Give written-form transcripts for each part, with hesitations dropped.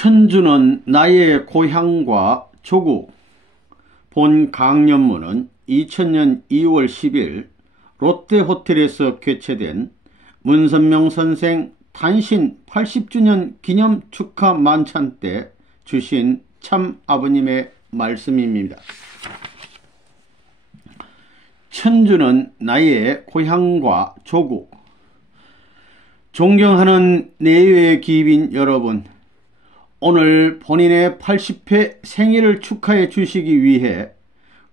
천주는 나의 고향과 조국. 본 강연문은 2000년 2월 10일 롯데호텔에서 개최된 문선명 선생 탄신 80주년 기념 축하 만찬 때 주신 참 아버님의 말씀입니다. 천주는 나의 고향과 조국. 존경하는 내외 기빈 여러분, 오늘 본인의 80회 생일을 축하해 주시기 위해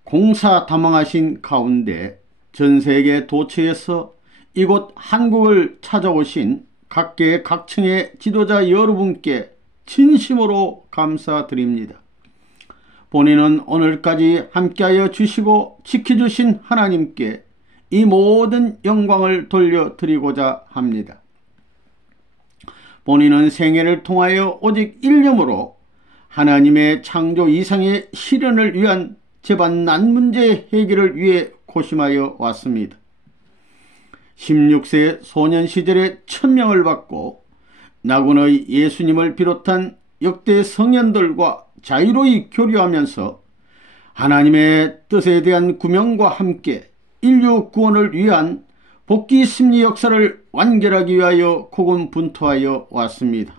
공사다망하신 가운데 전세계 도처에서 이곳 한국을 찾아오신 각계 각층의 지도자 여러분께 진심으로 감사드립니다. 본인은 오늘까지 함께하여 주시고 지켜주신 하나님께 이 모든 영광을 돌려드리고자 합니다. 본인은 생애를 통하여 오직 일념으로 하나님의 창조 이상의 실현을 위한 제반 난 문제 해결을 위해 고심하여 왔습니다. 16세 소년 시절에 천명을 받고 나군의 예수님을 비롯한 역대 성현들과 자유로이 교류하면서 하나님의 뜻에 대한 구명과 함께 인류 구원을 위한 복귀 심리 역사를 완결하기 위하여 고군분투하여 왔습니다.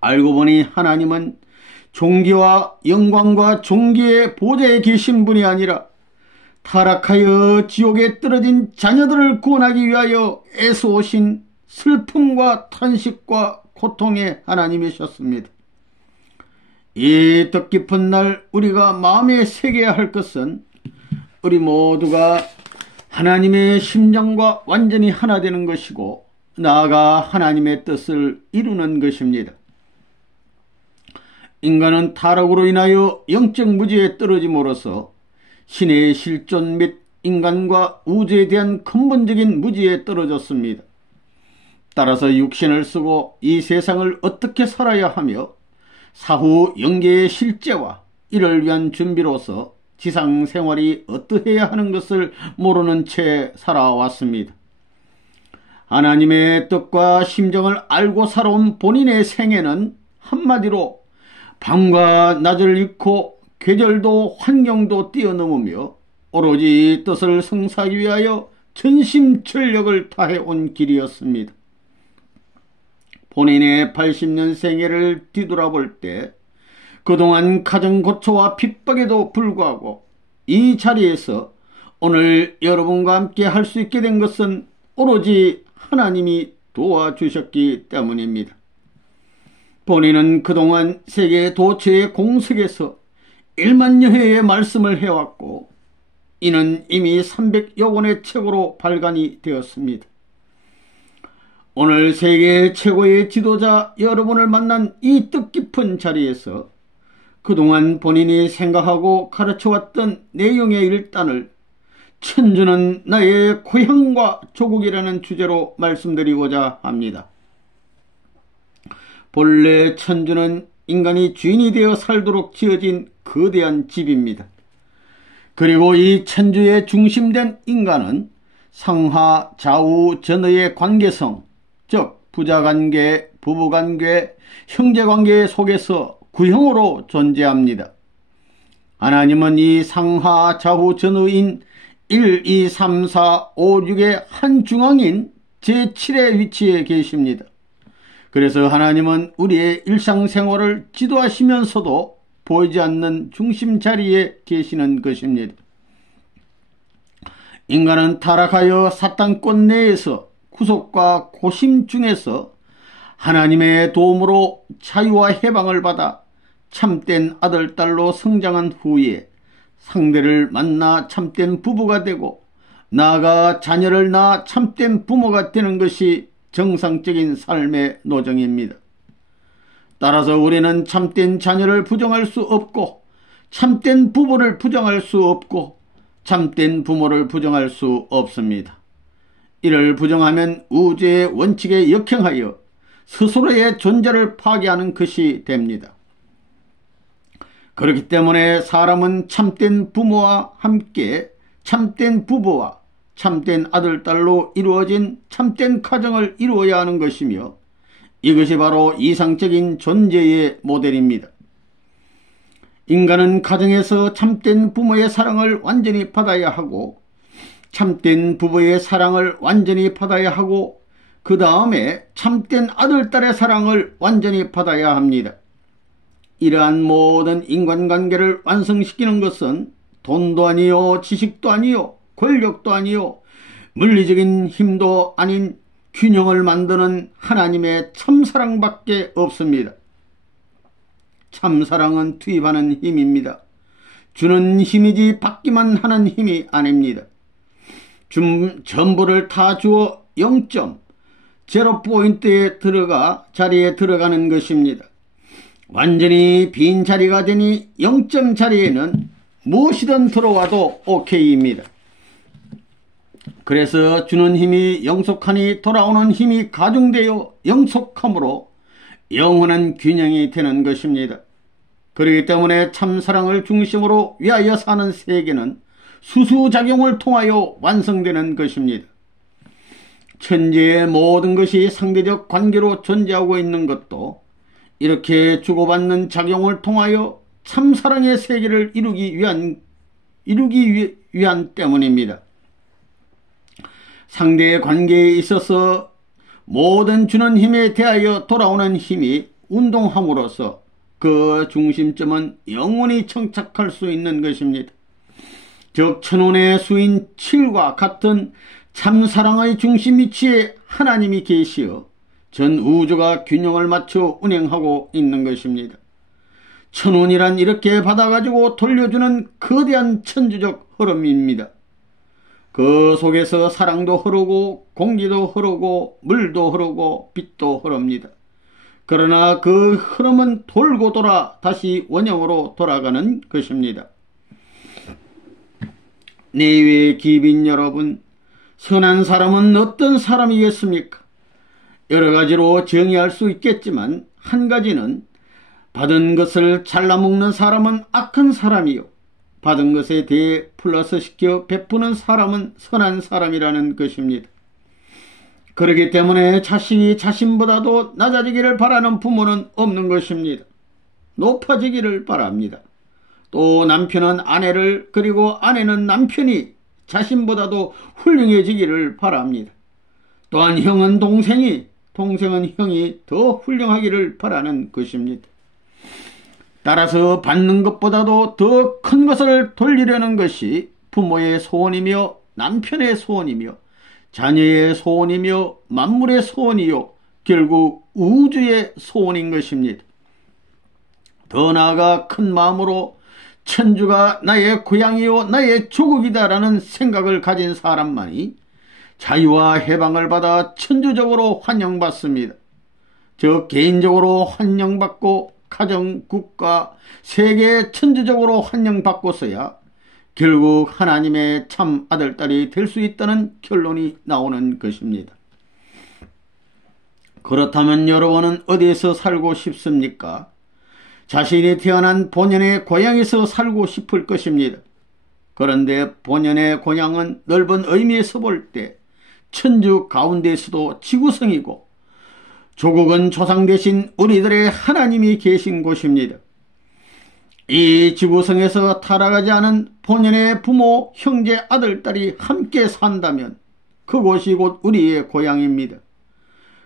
알고 보니 하나님은 존귀와 영광과 존귀의 보좌에 계신 분이 아니라 타락하여 지옥에 떨어진 자녀들을 구원하기 위하여 애써오신 슬픔과 탄식과 고통의 하나님이셨습니다. 이 뜻깊은 날 우리가 마음에 새겨야 할 것은 우리 모두가 하나님의 심정과 완전히 하나 되는 것이고 나아가 하나님의 뜻을 이루는 것입니다. 인간은 타락으로 인하여 영적 무지에 떨어짐으로써 신의 실존 및 인간과 우주에 대한 근본적인 무지에 떨어졌습니다. 따라서 육신을 쓰고 이 세상을 어떻게 살아야 하며 사후 영계의 실제와 이를 위한 준비로서 지상 생활이 어떠해야 하는 것을 모르는 채 살아왔습니다. 하나님의 뜻과 심정을 알고 살아온 본인의 생애는 한마디로 밤과 낮을 잃고 계절도 환경도 뛰어넘으며 오로지 뜻을 성사하기 위하여 전심전력을 다해온 길이었습니다. 본인의 80년 생애를 뒤돌아볼 때 그동안 가정고초와 핍박에도 불구하고 이 자리에서 오늘 여러분과 함께 할 수 있게 된 것은 오로지 하나님이 도와주셨기 때문입니다. 본인은 그동안 세계 도처의 공석에서 1만여 회의 말씀을 해왔고 이는 이미 300여 권의 책으로 발간이 되었습니다. 오늘 세계 최고의 지도자 여러분을 만난 이 뜻깊은 자리에서 그동안 본인이 생각하고 가르쳐왔던 내용의 일단을 천주는 나의 고향과 조국이라는 주제로 말씀드리고자 합니다. 본래 천주는 인간이 주인이 되어 살도록 지어진 거대한 집입니다. 그리고 이 천주에 중심된 인간은 상하, 좌우, 전의의 관계성, 즉 부자관계, 부부관계, 형제관계 속에서 구형으로 존재합니다. 하나님은 이 상하, 좌우, 전의인 1, 2, 3, 4, 5, 6의 한 중앙인 제7의 위치에 계십니다. 그래서 하나님은 우리의 일상생활을 지도하시면서도 보이지 않는 중심 자리에 계시는 것입니다. 인간은 타락하여 사탄권 내에서 구속과 고심 중에서 하나님의 도움으로 자유와 해방을 받아 참된 아들, 딸로 성장한 후에 상대를 만나 참된 부부가 되고 나아가 자녀를 낳아 참된 부모가 되는 것이 정상적인 삶의 노정입니다. 따라서 우리는 참된 자녀를 부정할 수 없고 참된 부부를 부정할 수 없고 참된 부모를 부정할 수 없습니다. 이를 부정하면 우주의 원칙에 역행하여 스스로의 존재를 파괴하는 것이 됩니다. 그렇기 때문에 사람은 참된 부모와 함께 참된 부부와 참된 아들, 딸로 이루어진 참된 가정을 이루어야 하는 것이며 이것이 바로 이상적인 존재의 모델입니다. 인간은 가정에서 참된 부모의 사랑을 완전히 받아야 하고 참된 부부의 사랑을 완전히 받아야 하고 그 다음에 참된 아들, 딸의 사랑을 완전히 받아야 합니다. 이러한 모든 인간관계를 완성시키는 것은 돈도 아니요, 지식도 아니요, 권력도 아니요, 물리적인 힘도 아닌 균형을 만드는 하나님의 참사랑밖에 없습니다. 참사랑은 투입하는 힘입니다. 주는 힘이지 받기만 하는 힘이 아닙니다. 전부를 다 주어 0.0포인트에 자리에 들어가는 것입니다. 완전히 빈 자리가 되니 0점 자리에는 무엇이든 들어와도 오케이입니다. 그래서 주는 힘이 영속하니 돌아오는 힘이 가중되어 영속함으로 영원한 균형이 되는 것입니다. 그렇기 때문에 참사랑을 중심으로 위하여 사는 세계는 수수작용을 통하여 완성되는 것입니다. 천지의 모든 것이 상대적 관계로 존재하고 있는 것도 이렇게 주고받는 작용을 통하여 참사랑의 세계를 이루기 위한 때문입니다. 상대의 관계에 있어서 모든 주는 힘에 대하여 돌아오는 힘이 운동함으로써 그 중심점은 영원히 정착할 수 있는 것입니다. 즉 천운의 수인 7과 같은 참사랑의 중심 위치에 하나님이 계시어 전 우주가 균형을 맞춰 운행하고 있는 것입니다. 천운이란 이렇게 받아가지고 돌려주는 거대한 천주적 흐름입니다. 그 속에서 사랑도 흐르고 공기도 흐르고 물도 흐르고 빛도 흐릅니다. 그러나 그 흐름은 돌고 돌아 다시 원형으로 돌아가는 것입니다. 내외의 기빈 여러분, 선한 사람은 어떤 사람이겠습니까? 여러 가지로 정의할 수 있겠지만 한 가지는 받은 것을 잘라먹는 사람은 악한 사람이요, 받은 것에 대해 플러스시켜 베푸는 사람은 선한 사람이라는 것입니다. 그렇기 때문에 자식이 자신보다도 낮아지기를 바라는 부모는 없는 것입니다. 높아지기를 바랍니다. 또 남편은 아내를, 그리고 아내는 남편이 자신보다도 훌륭해지기를 바랍니다. 또한 형은 동생이, 동생은 형이 더 훌륭하기를 바라는 것입니다. 따라서 받는 것보다도 더 큰 것을 돌리려는 것이 부모의 소원이며 남편의 소원이며 자녀의 소원이며 만물의 소원이요, 결국 우주의 소원인 것입니다. 더 나아가 큰 마음으로 천주가 나의 고향이요 나의 조국이다라는 생각을 가진 사람만이 자유와 해방을 받아 천주적으로 환영받습니다. 즉 개인적으로 환영받고 가정, 국가, 세계 천주적으로 환영받고서야 결국 하나님의 참 아들딸이 될 수 있다는 결론이 나오는 것입니다. 그렇다면 여러분은 어디에서 살고 싶습니까? 자신이 태어난 본연의 고향에서 살고 싶을 것입니다. 그런데 본연의 고향은 넓은 의미에서 볼 때 천주 가운데에서도 지구성이고 조국은 조상 대신 우리들의 하나님이 계신 곳입니다. 이 지구성에서 타락하지 않은 본연의 부모, 형제, 아들, 딸이 함께 산다면 그곳이 곧 우리의 고향입니다.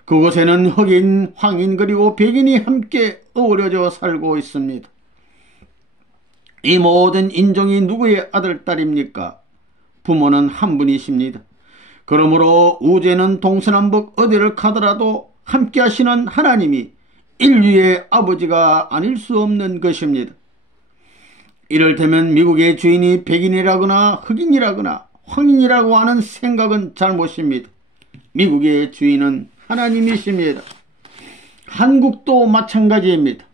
그곳에는 흑인, 황인 그리고 백인이 함께 어우러져 살고 있습니다. 이 모든 인종이 누구의 아들, 딸입니까? 부모는 한 분이십니다. 그러므로 우주에는 동서남북 어디를 가더라도 함께 하시는 하나님이 인류의 아버지가 아닐 수 없는 것입니다. 이를테면 미국의 주인이 백인이라거나 흑인이라거나 황인이라고 하는 생각은 잘못입니다. 미국의 주인은 하나님이십니다. 한국도 마찬가지입니다.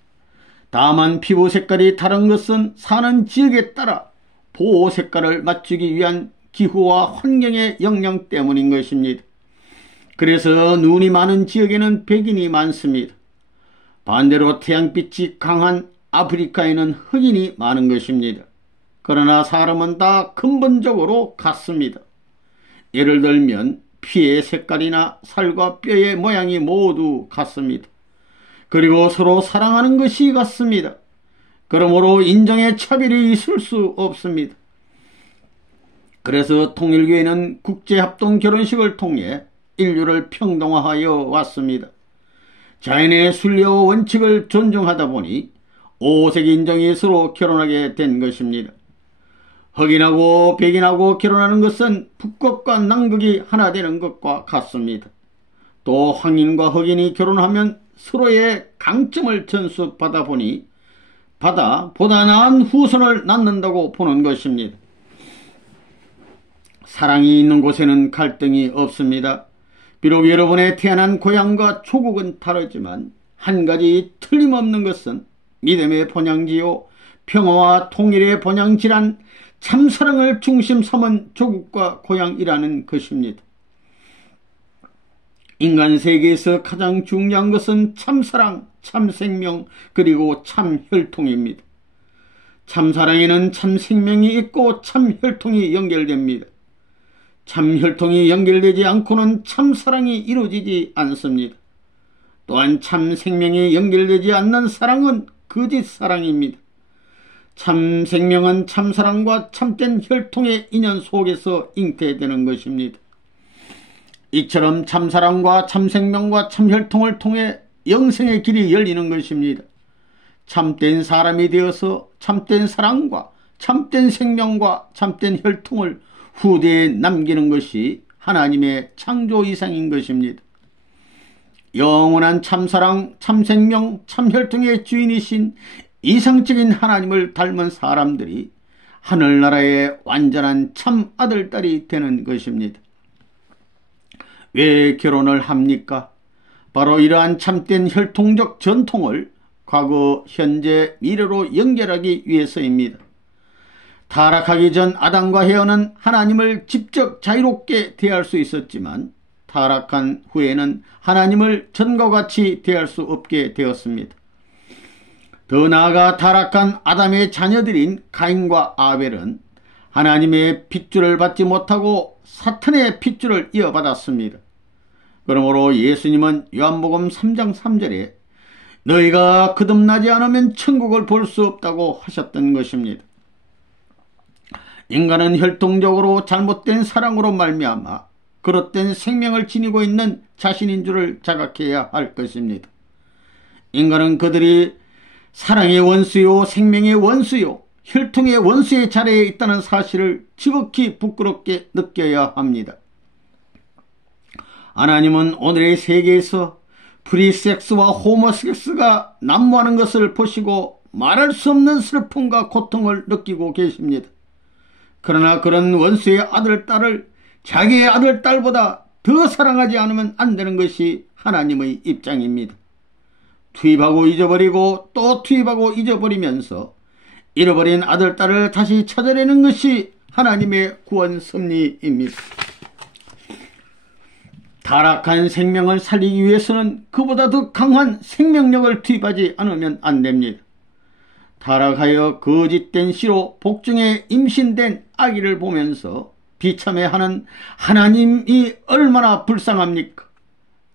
다만 피부 색깔이 다른 것은 사는 지역에 따라 보호 색깔을 맞추기 위한 기후와 환경의 영향 때문인 것입니다. 그래서 눈이 많은 지역에는 백인이 많습니다. 반대로 태양빛이 강한 아프리카에는 흑인이 많은 것입니다. 그러나 사람은 다 근본적으로 같습니다. 예를 들면 피의 색깔이나 살과 뼈의 모양이 모두 같습니다. 그리고 서로 사랑하는 것이 같습니다. 그러므로 인종의 차별이 있을 수 없습니다. 그래서 통일교회는 국제합동 결혼식을 통해 인류를 평등화하여 왔습니다. 자연의 순리와 원칙을 존중하다 보니 5색 인종이 서로 결혼하게 된 것입니다. 흑인하고 백인하고 결혼하는 것은 북극과 남극이 하나 되는 것과 같습니다. 또 황인과 흑인이 결혼하면 서로의 강점을 전수받아 보니 보다 나은 후손을 낳는다고 보는 것입니다. 사랑이 있는 곳에는 갈등이 없습니다. 비록 여러분의 태어난 고향과 조국은 다르지만 한 가지 틀림없는 것은 믿음의 본향지요 평화와 통일의 본향지란 참사랑을 중심 삼은 조국과 고향이라는 것입니다. 인간 세계에서 가장 중요한 것은 참사랑, 참생명, 그리고 참혈통입니다. 참사랑에는 참생명이 있고 참혈통이 연결됩니다. 참혈통이 연결되지 않고는 참사랑이 이루어지지 않습니다. 또한 참생명이 연결되지 않는 사랑은 거짓 사랑입니다. 참생명은 참사랑과 참된 혈통의 인연 속에서 잉태되는 것입니다. 이처럼 참사랑과 참생명과 참혈통을 통해 영생의 길이 열리는 것입니다. 참된 사람이 되어서 참된 사랑과 참된 생명과 참된 혈통을 후대에 남기는 것이 하나님의 창조 이상인 것입니다. 영원한 참사랑, 참생명, 참혈통의 주인이신 이상적인 하나님을 닮은 사람들이 하늘나라의 완전한 참 아들, 딸이 되는 것입니다. 왜 결혼을 합니까? 바로 이러한 참된 혈통적 전통을 과거, 현재, 미래로 연결하기 위해서입니다. 타락하기 전 아담과 헤어는 하나님을 직접 자유롭게 대할 수 있었지만 타락한 후에는 하나님을 전과 같이 대할 수 없게 되었습니다. 더 나아가 타락한 아담의 자녀들인 가인과 아벨은 하나님의 핏줄을 받지 못하고 사탄의 핏줄을 이어받았습니다. 그러므로 예수님은 요한복음 3장 3절에 너희가 거듭나지 않으면 천국을 볼 수 없다고 하셨던 것입니다. 인간은 혈통적으로 잘못된 사랑으로 말미암아 그릇된 생명을 지니고 있는 자신인 줄을 자각해야 할 것입니다. 인간은 그들이 사랑의 원수요, 생명의 원수요, 혈통의 원수의 자리에 있다는 사실을 지극히 부끄럽게 느껴야 합니다. 하나님은 오늘의 세계에서 프리섹스와 호모섹스가 난무하는 것을 보시고 말할 수 없는 슬픔과 고통을 느끼고 계십니다. 그러나 그런 원수의 아들, 딸을 자기의 아들, 딸보다 더 사랑하지 않으면 안 되는 것이 하나님의 입장입니다. 투입하고 잊어버리고 또 투입하고 잊어버리면서 잃어버린 아들, 딸을 다시 찾아내는 것이 하나님의 구원 섭리입니다. 타락한 생명을 살리기 위해서는 그보다 더 강한 생명력을 투입하지 않으면 안 됩니다. 타락하여 거짓된 씨로 복중에 임신된 아기를 보면서 비참해하는 하나님이 얼마나 불쌍합니까?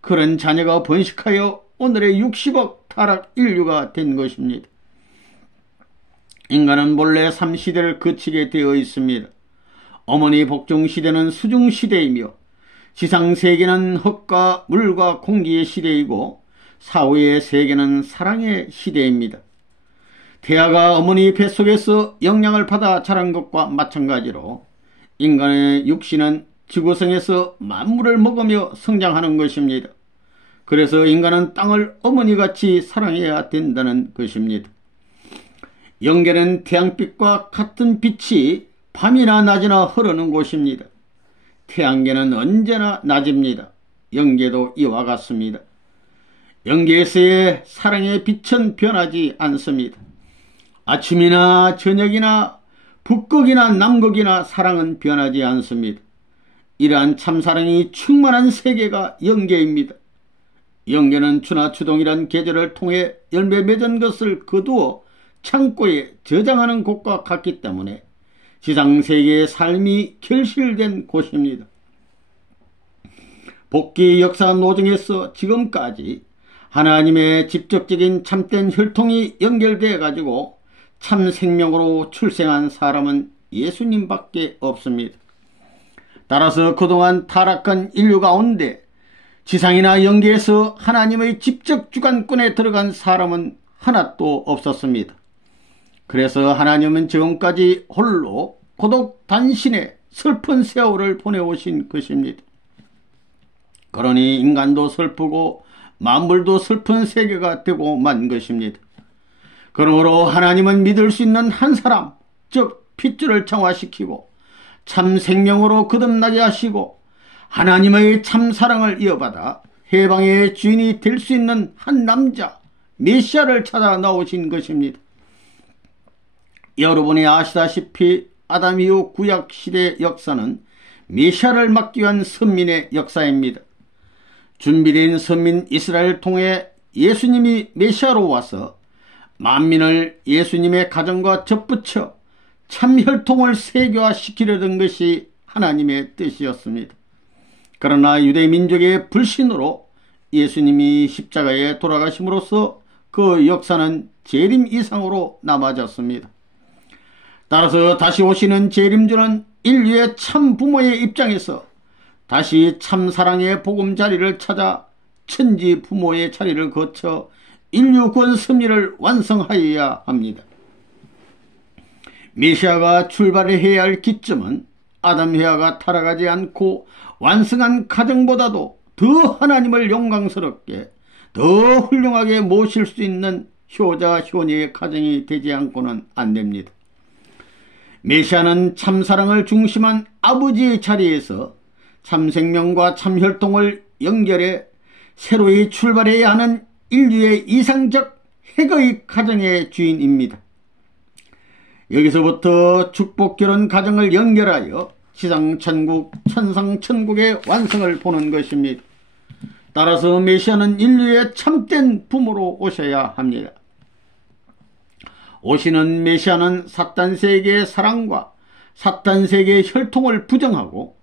그런 자녀가 번식하여 오늘의 60억 타락 인류가 된 것입니다. 인간은 본래 3시대를 거치게 되어 있습니다. 어머니 복중 시대는 수중 시대이며 지상세계는 흙과 물과 공기의 시대이고 사후의 세계는 사랑의 시대입니다. 태아가 어머니 뱃속에서 영양을 받아 자란 것과 마찬가지로 인간의 육신은 지구성에서 만물을 먹으며 성장하는 것입니다. 그래서 인간은 땅을 어머니같이 사랑해야 된다는 것입니다. 영계는 태양빛과 같은 빛이 밤이나 낮이나 흐르는 곳입니다. 태양계는 언제나 낮입니다. 영계도 이와 같습니다. 영계에서의 사랑의 빛은 변하지 않습니다. 아침이나 저녁이나 북극이나 남극이나 사랑은 변하지 않습니다. 이러한 참사랑이 충만한 세계가 영계입니다. 영계는 추나 추동이란 계절을 통해 열매 맺은 것을 거두어 창고에 저장하는 곳과 같기 때문에 지상세계의 삶이 결실된 곳입니다. 복귀 역사 노정에서 지금까지 하나님의 직접적인 참된 혈통이 연결되어 가지고 참 생명으로 출생한 사람은 예수님밖에 없습니다. 따라서 그동안 타락한 인류 가운데 지상이나 영계에서 하나님의 직접 주관권에 들어간 사람은 하나도 없었습니다. 그래서 하나님은 지금까지 홀로 고독 단신의 슬픈 세월을 보내오신 것입니다. 그러니 인간도 슬프고 만물도 슬픈 세계가 되고 만 것입니다. 그러므로 하나님은 믿을 수 있는 한 사람, 즉 핏줄을 정화시키고 참 생명으로 거듭나게 하시고 하나님의 참 사랑을 이어받아 해방의 주인이 될 수 있는 한 남자, 메시아를 찾아 나오신 것입니다. 여러분이 아시다시피 아담 이후 구약시대 역사는 메시아를 막기 위한 선민의 역사입니다. 준비된 선민 이스라엘을 통해 예수님이 메시아로 와서 만민을 예수님의 가정과 접붙여 참혈통을 세교화시키려던 것이 하나님의 뜻이었습니다. 그러나 유대민족의 불신으로 예수님이 십자가에 돌아가심으로써 그 역사는 재림 이상으로 남아졌습니다. 따라서 다시 오시는 재림주는 인류의 참 부모의 입장에서 다시 참 사랑의 보금자리를 찾아 천지 부모의 자리를 거쳐 인류 구원 섭리를 완성하여야 합니다. 메시아가 출발해야 할 기점은 아담 해와가 타락하지 않고 완성한 가정보다도 더 하나님을 영광스럽게 더 훌륭하게 모실 수 있는 효자 효녀의 가정이 되지 않고는 안 됩니다. 메시아는 참사랑을 중심한 아버지의 자리에서 참생명과 참혈통을 연결해 새로이 출발해야 하는 인류의 이상적 핵의 가정의 주인입니다. 여기서부터 축복결혼 가정을 연결하여 지상천국, 천상천국의 완성을 보는 것입니다. 따라서 메시아는 인류의 참된 부모로 오셔야 합니다. 오시는 메시아는 사탄 세계의 사랑과 사탄 세계의 혈통을 부정하고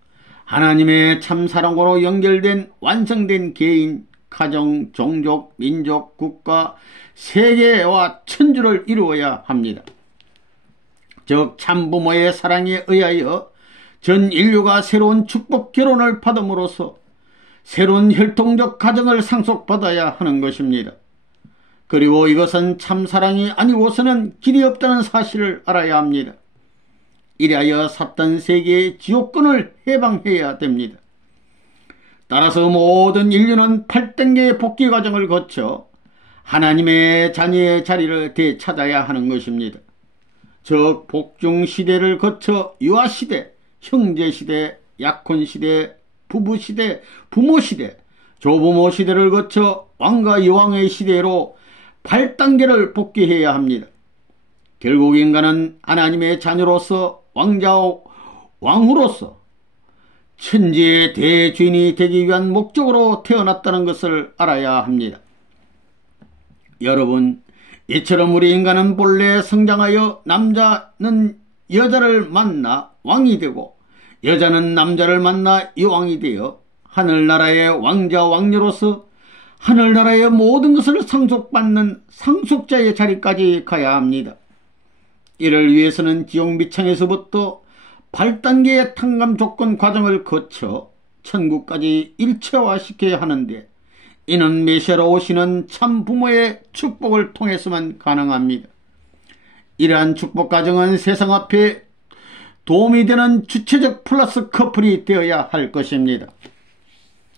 하나님의 참사랑으로 연결된 완성된 개인, 가정, 종족, 민족, 국가, 세계와 천주를 이루어야 합니다. 즉 참부모의 사랑에 의하여 전 인류가 새로운 축복 결혼을 받음으로써 새로운 혈통적 가정을 상속받아야 하는 것입니다. 그리고 이것은 참사랑이 아니고서는 길이 없다는 사실을 알아야 합니다. 이래야 사탄 세계의 지옥권을 해방해야 됩니다. 따라서 모든 인류는 8단계의 복귀 과정을 거쳐 하나님의 자녀의 자리를 되찾아야 하는 것입니다. 즉 복중시대를 거쳐 유아시대, 형제시대, 약혼시대, 부부시대, 부모시대, 조부모시대를 거쳐 왕과 여왕의 시대로 8단계를 복귀해야 합니다. 결국 인간은 하나님의 자녀로서 왕후로서 천지의 대주인이 되기 위한 목적으로 태어났다는 것을 알아야 합니다. 여러분, 이처럼 우리 인간은 본래 성장하여 남자는 여자를 만나 왕이 되고 여자는 남자를 만나 여왕이 되어 하늘나라의 왕자 왕녀로서 하늘나라의 모든 것을 상속받는 상속자의 자리까지 가야 합니다. 이를 위해서는 지옥 밑창에서부터 8단계의 탕감 조건 과정을 거쳐 천국까지 일체화시켜야 하는데 이는 메시아로 오시는 참 부모의 축복을 통해서만 가능합니다. 이러한 축복 과정은 세상 앞에 도움이 되는 주체적 플러스 커플이 되어야 할 것입니다.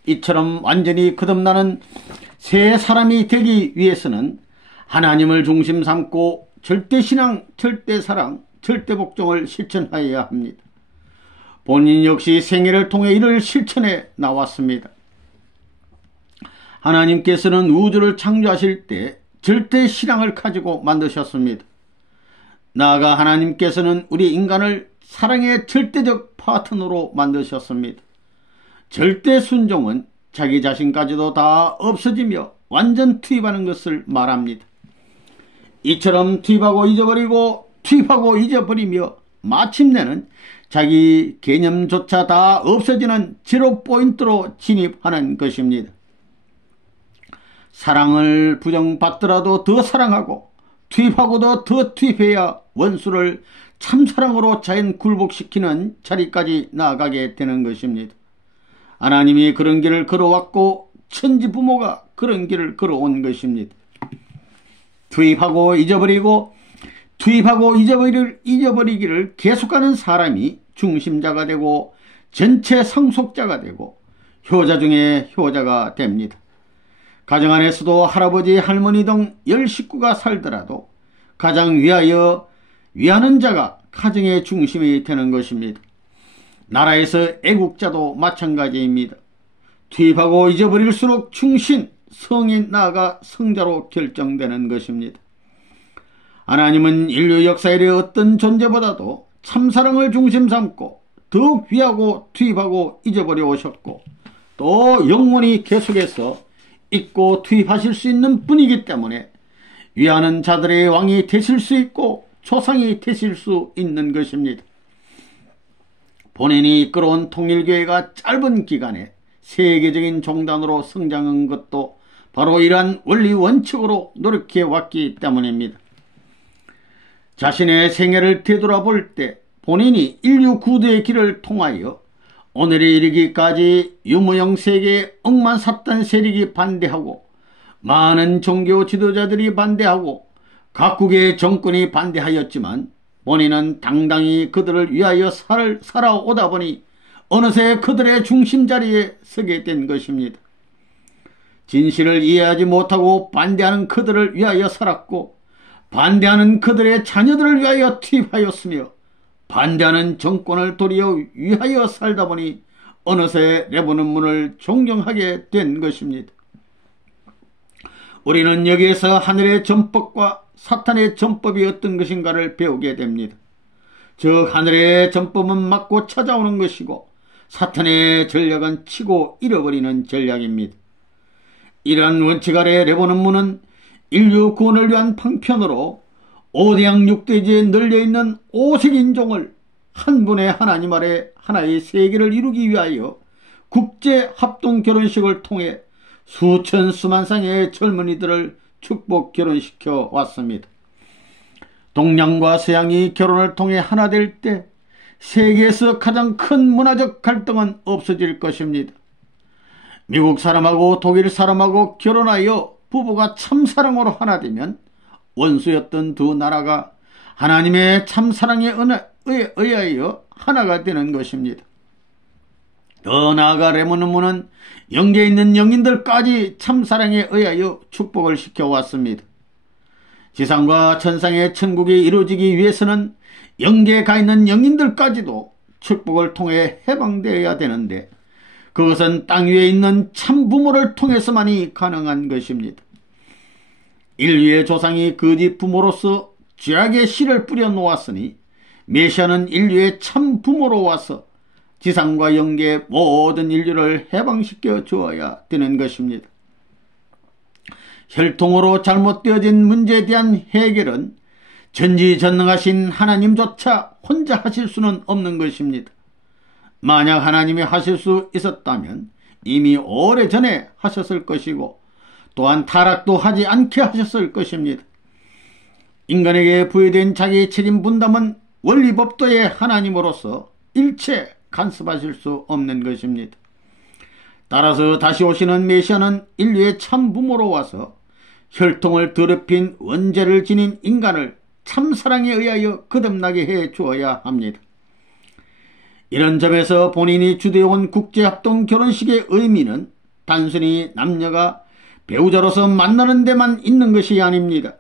이처럼 완전히 거듭나는 새 사람이 되기 위해서는 하나님을 중심 삼고 절대신앙, 절대사랑, 절대복종을 실천하여야 합니다. 본인 역시 생애를 통해 이를 실천해 나왔습니다. 하나님께서는 우주를 창조하실 때 절대신앙을 가지고 만드셨습니다. 나아가 하나님께서는 우리 인간을 사랑의 절대적 파트너로 만드셨습니다. 절대 순종은 자기 자신까지도 다 없어지며 완전 투입하는 것을 말합니다. 이처럼 투입하고 잊어버리고 투입하고 잊어버리며 마침내는 자기 개념조차 다 없어지는 제로 포인트로 진입하는 것입니다. 사랑을 부정받더라도 더 사랑하고 투입하고도 더 투입해야 원수를 참사랑으로 자연 굴복시키는 자리까지 나아가게 되는 것입니다. 하나님이 그런 길을 걸어왔고 천지 부모가 그런 길을 걸어온 것입니다. 투입하고 잊어버리기를 계속하는 사람이 중심자가 되고 전체 상속자가 되고 효자 중에 효자가 됩니다. 가정 안에서도 할아버지, 할머니 등 10식구가 살더라도 가장 위하는 자가 가정의 중심이 되는 것입니다. 나라에서 애국자도 마찬가지입니다. 투입하고 잊어버릴수록 충신, 성인 나아가 성자로 결정되는 것입니다. 하나님은 인류 역사의 어떤 존재보다도 참사랑을 중심 삼고 더욱 위하고 투입하고 잊어버려 오셨고 또 영원히 계속해서 잊고 투입하실 수 있는 분이기 때문에 위하는 자들의 왕이 되실 수 있고 조상이 되실 수 있는 것입니다. 본인이 이끌어온 통일교회가 짧은 기간에 세계적인 종단으로 성장한 것도 바로 이러한 원리 원칙으로 노력해 왔기 때문입니다. 자신의 생애를 되돌아볼 때 본인이 인류 구도의 길을 통하여 오늘에 이르기까지 유무형 세계의 억만사탄 세력이 반대하고 많은 종교 지도자들이 반대하고 각국의 정권이 반대하였지만 본인은 당당히 그들을 위하여 살아오다 보니 어느새 그들의 중심자리에 서게 된 것입니다. 진실을 이해하지 못하고 반대하는 그들을 위하여 살았고 반대하는 그들의 자녀들을 위하여 투입하였으며 반대하는 정권을 도리어 위하여 살다 보니 어느새 레바논 문을 존경하게 된 것입니다. 우리는 여기에서 하늘의 전법과 사탄의 전법이 어떤 것인가를 배우게 됩니다. 즉 하늘의 전법은 맞고 찾아오는 것이고 사탄의 전략은 치고 잃어버리는 전략입니다. 이러한 원칙 아래 레바논 문은 인류 구원을 위한 방편으로 오대양 육대지에 널려있는 오색 인종을 한 분의 하나님 아래 하나의 세계를 이루기 위하여 국제합동 결혼식을 통해 수천 수만 쌍의 젊은이들을 축복 결혼시켜 왔습니다. 동양과 서양이 결혼을 통해 하나 될 때 세계에서 가장 큰 문화적 갈등은 없어질 것입니다. 미국 사람하고 독일 사람하고 결혼하여 부부가 참사랑으로 하나 되면 원수였던 두 나라가 하나님의 참사랑에 의하여 하나가 되는 것입니다. 더 나아가 레바논 문은 영계에 있는 영인들까지 참사랑에 의하여 축복을 시켜왔습니다. 지상과 천상의 천국이 이루어지기 위해서는 영계에 가 있는 영인들까지도 축복을 통해 해방되어야 되는데 그것은 땅 위에 있는 참부모를 통해서만이 가능한 것입니다. 인류의 조상이 거짓 부모로서 죄악의 씨를 뿌려 놓았으니 메시아는 인류의 참부모로 와서 지상과 영계의 모든 인류를 해방시켜 주어야 되는 것입니다. 혈통으로 잘못되어진 문제에 대한 해결은 전지전능하신 하나님조차 혼자 하실 수는 없는 것입니다. 만약 하나님이 하실 수 있었다면 이미 오래전에 하셨을 것이고 또한 타락도 하지 않게 하셨을 것입니다. 인간에게 부여된 자기 책임 분담은 원리법도의 하나님으로서 일체 간섭하실 수 없는 것입니다. 따라서 다시 오시는 메시아는 인류의 참부모로 와서 혈통을 더럽힌 원죄를 지닌 인간을 참사랑에 의하여 거듭나게 해 주어야 합니다. 이런 점에서 본인이 주도해온 국제합동 결혼식의 의미는 단순히 남녀가 배우자로서 만나는 데만 있는 것이 아닙니다.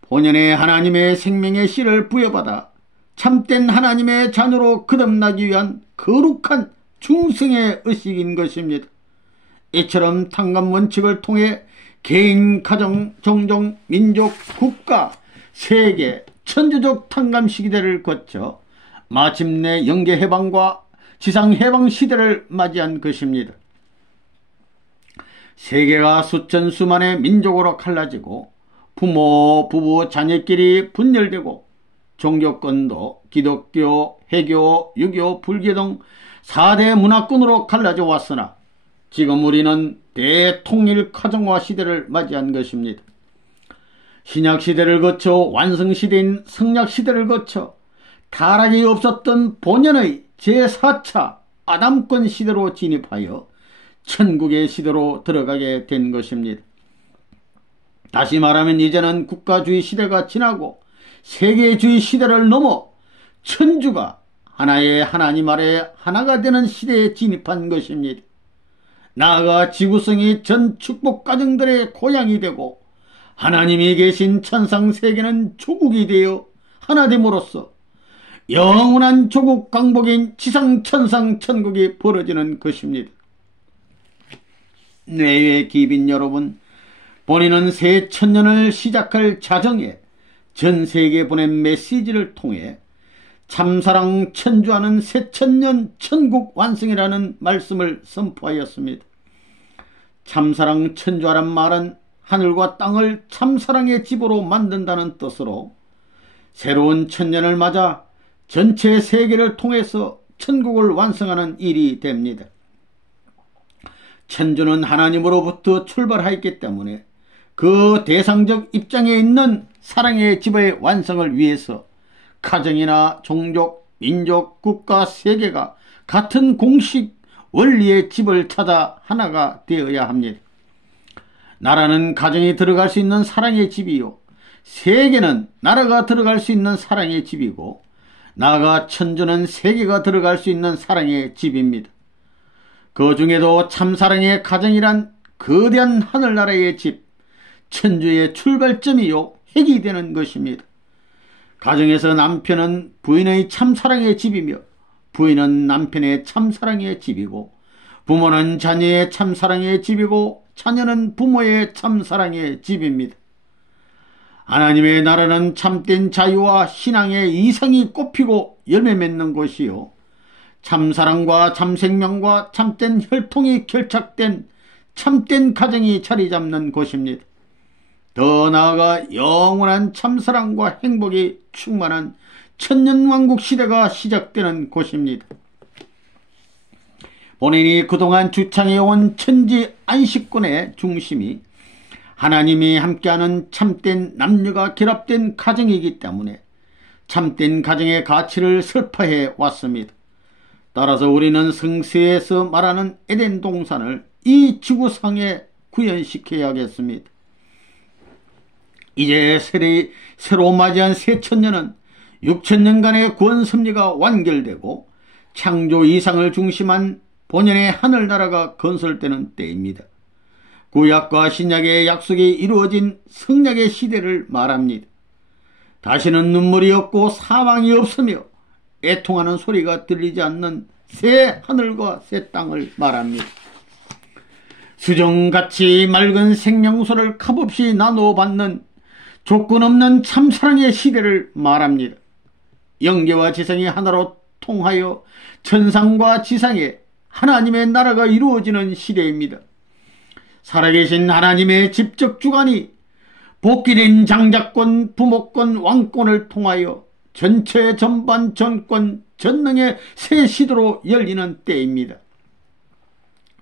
본연의 하나님의 생명의 씨를 부여받아 참된 하나님의 자녀로 거듭나기 위한 거룩한 중생의 의식인 것입니다. 이처럼 탕감 원칙을 통해 개인, 가정, 종종, 민족, 국가, 세계, 천주적 탕감 시기대를 거쳐 마침내 영계 해방과 지상 해방 시대를 맞이한 것입니다. 세계가 수천 수만의 민족으로 갈라지고 부모, 부부, 자녀끼리 분열되고 종교권도 기독교, 해교, 유교, 불교 등 4대 문화권으로 갈라져 왔으나 지금 우리는 대통일 가정화 시대를 맞이한 것입니다. 신약시대를 거쳐 완성시대인 성약시대를 거쳐 타락이 없었던 본연의 제4차 아담권 시대로 진입하여 천국의 시대로 들어가게 된 것입니다. 다시 말하면 이제는 국가주의 시대가 지나고 세계주의 시대를 넘어 천주가 하나의 하나님 아래 하나가 되는 시대에 진입한 것입니다. 나아가 지구성이 전 축복 가정들의 고향이 되고 하나님이 계신 천상 세계는 조국이 되어 하나됨으로써 영원한 조국 강복인 지상 천상 천국이 벌어지는 것입니다. 뇌의 기빈 여러분, 본인은 새 천년을 시작할 자정에 전 세계에 보낸 메시지를 통해 참사랑 천주하는 새 천년 천국 완성이라는 말씀을 선포하였습니다. 참사랑 천주하란 말은 하늘과 땅을 참사랑의 집으로 만든다는 뜻으로 새로운 천년을 맞아 전체 세계를 통해서 천국을 완성하는 일이 됩니다. 천주는 하나님으로부터 출발하였기 때문에 그 대상적 입장에 있는 사랑의 집의 완성을 위해서 가정이나 종족, 민족, 국가, 세계가 같은 공식 원리의 집을 찾아 하나가 되어야 합니다. 나라는 가정이 들어갈 수 있는 사랑의 집이요, 세계는 나라가 들어갈 수 있는 사랑의 집이고, 나아가 천주는 세계가 들어갈 수 있는 사랑의 집입니다. 그 중에도 참사랑의 가정이란 거대한 하늘나라의 집, 천주의 출발점이요 핵이 되는 것입니다. 가정에서 남편은 부인의 참사랑의 집이며 부인은 남편의 참사랑의 집이고, 부모는 자녀의 참사랑의 집이고, 자녀는 부모의 참사랑의 집입니다. 하나님의 나라는 참된 자유와 신앙의 이상이 꽃피고 열매 맺는 곳이요, 참사랑과 참생명과 참된 혈통이 결착된 참된 가정이 자리 잡는 곳입니다. 더 나아가 영원한 참사랑과 행복이 충만한 천년왕국 시대가 시작되는 곳입니다. 본인이 그동안 주창해온 천지 안식권의 중심이 하나님이 함께하는 참된 남녀가 결합된 가정이기 때문에 참된 가정의 가치를 설파해 왔습니다. 따라서 우리는 성서에서 말하는 에덴 동산을 이 지구상에 구현시켜야겠습니다. 이제 새로 맞이한 새 천년은 6천년간의 구원 섭리가 완결되고 창조 이상을 중심한 본연의 하늘나라가 건설되는 때입니다. 구약과 신약의 약속이 이루어진 성약의 시대를 말합니다. 다시는 눈물이 없고 사망이 없으며 애통하는 소리가 들리지 않는 새 하늘과 새 땅을 말합니다. 수정같이 맑은 생명수를 값없이 나누어 받는 조건 없는 참사랑의 시대를 말합니다. 영계와 지상이 하나로 통하여 천상과 지상에 하나님의 나라가 이루어지는 시대입니다. 살아계신 하나님의 직접 주관이 복귀된 장자권, 부모권, 왕권을 통하여 전체 전반 전권 전능의 새 시대로 열리는 때입니다.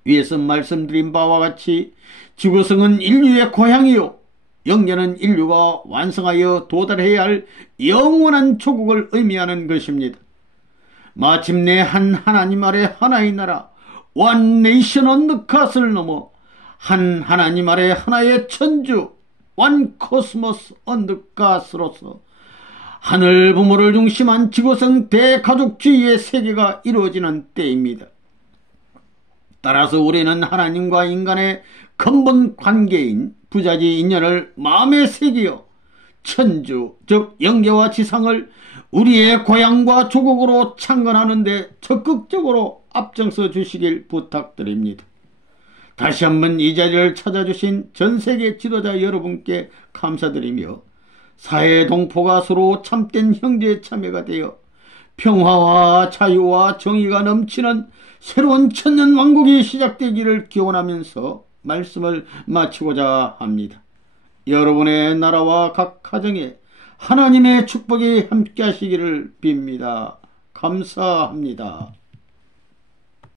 위에서 말씀드린 바와 같이 지구성은 인류의 고향이요, 영계는 인류가 완성하여 도달해야 할 영원한 조국을 의미하는 것입니다. 마침내 한 하나님 아래 하나의 나라, One Nation Under God을 넘어 한 하나님 아래 하나의 천주, One Cosmos Under God으로서 하늘 부모를 중심한 지구성 대가족주의의 세계가 이루어지는 때입니다. 따라서 우리는 하나님과 인간의 근본 관계인 부자지 인연을 마음에 새기어 천주, 즉 영계와 지상을 우리의 고향과 조국으로 창건하는 데 적극적으로 앞장서 주시길 부탁드립니다. 다시 한번 이 자리를 찾아주신 전세계 지도자 여러분께 감사드리며 사회 동포가 서로 참된 형제 참여가 되어 평화와 자유와 정의가 넘치는 새로운 천년 왕국이 시작되기를 기원하면서 말씀을 마치고자 합니다. 여러분의 나라와 각 가정에 하나님의 축복이 함께 하시기를 빕니다. 감사합니다.